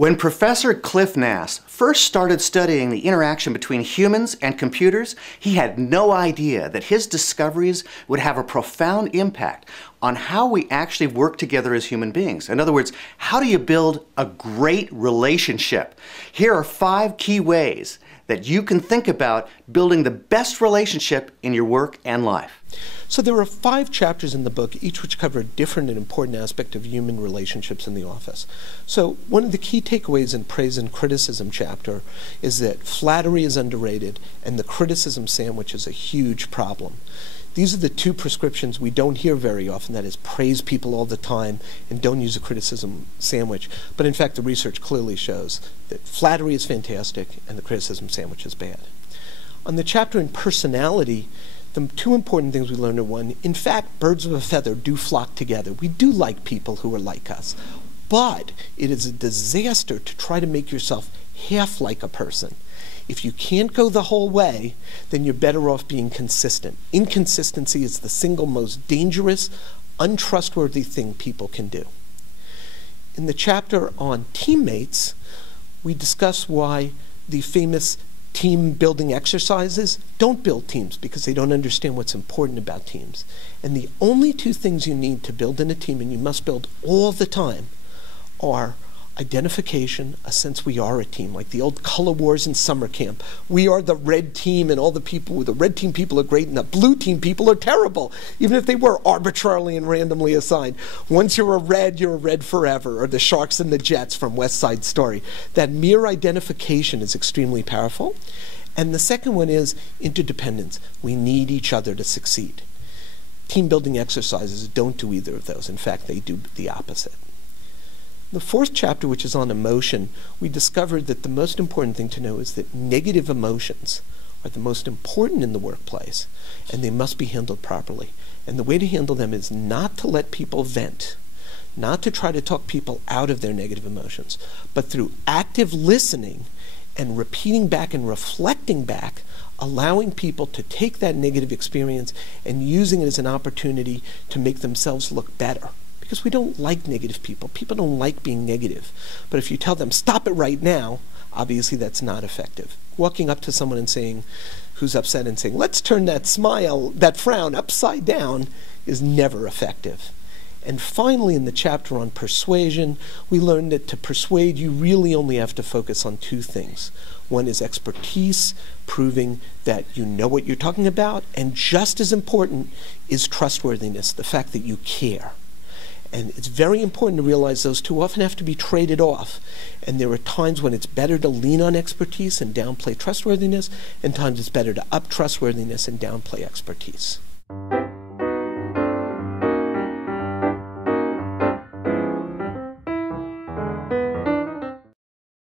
When Professor Cliff Nass first started studying the interaction between humans and computers, he had no idea that his discoveries would have a profound impact on how we actually work together as human beings. In other words, how do you build a great relationship? Here are 5 key ways that you can think about building the best relationship in your work and life. So there are 5 chapters in the book, each which cover a different and important aspect of human relationships in the office. So one of the key takeaways in praise and criticism chapter is that flattery is underrated and the criticism sandwich is a huge problem. These are the 2 prescriptions we don't hear very often, that is, praise people all the time and don't use a criticism sandwich. But in fact, the research clearly shows that flattery is fantastic and the criticism sandwich is bad. On the chapter in personality, the 2 important things we learned are, 1, in fact, birds of a feather do flock together. We do like people who are like us. But it is a disaster to try to make yourself half like a person. If you can't go the whole way, then you're better off being consistent. Inconsistency is the single most dangerous, untrustworthy thing people can do. In the chapter on teammates, we discuss why the famous team building exercises don't build teams, because they don't understand what's important about teams. And the only 2 things you need to build in a team, and you must build all the time, are identification, a sense we are a team, like the old color wars in summer camp. We are the red team, and all the people, the red team people are great, and the blue team people are terrible, even if they were arbitrarily and randomly assigned. Once you're a red forever, or the Sharks and the Jets from West Side Story. That mere identification is extremely powerful. And the second one is interdependence. We need each other to succeed. Team building exercises don't do either of those. In fact, they do the opposite. The 4th chapter, which is on emotion, we discovered that the most important thing to know is that negative emotions are the most important in the workplace, and they must be handled properly. And the way to handle them is not to let people vent, not to try to talk people out of their negative emotions, but through active listening and repeating back and reflecting back, allowing people to take that negative experience and using it as an opportunity to make themselves look better. Because we don't like negative people. People don't like being negative. But if you tell them, stop it right now, obviously that's not effective. Walking up to someone and saying, who's upset, and saying, let's turn that smile, that frown upside down, is never effective. And finally, in the chapter on persuasion, we learned that to persuade, you really only have to focus on 2 things. One is expertise, proving that you know what you're talking about, and just as important is trustworthiness, the fact that you care. And it's very important to realize those 2 often have to be traded off. And there are times when it's better to lean on expertise and downplay trustworthiness, and times it's better to up trustworthiness and downplay expertise.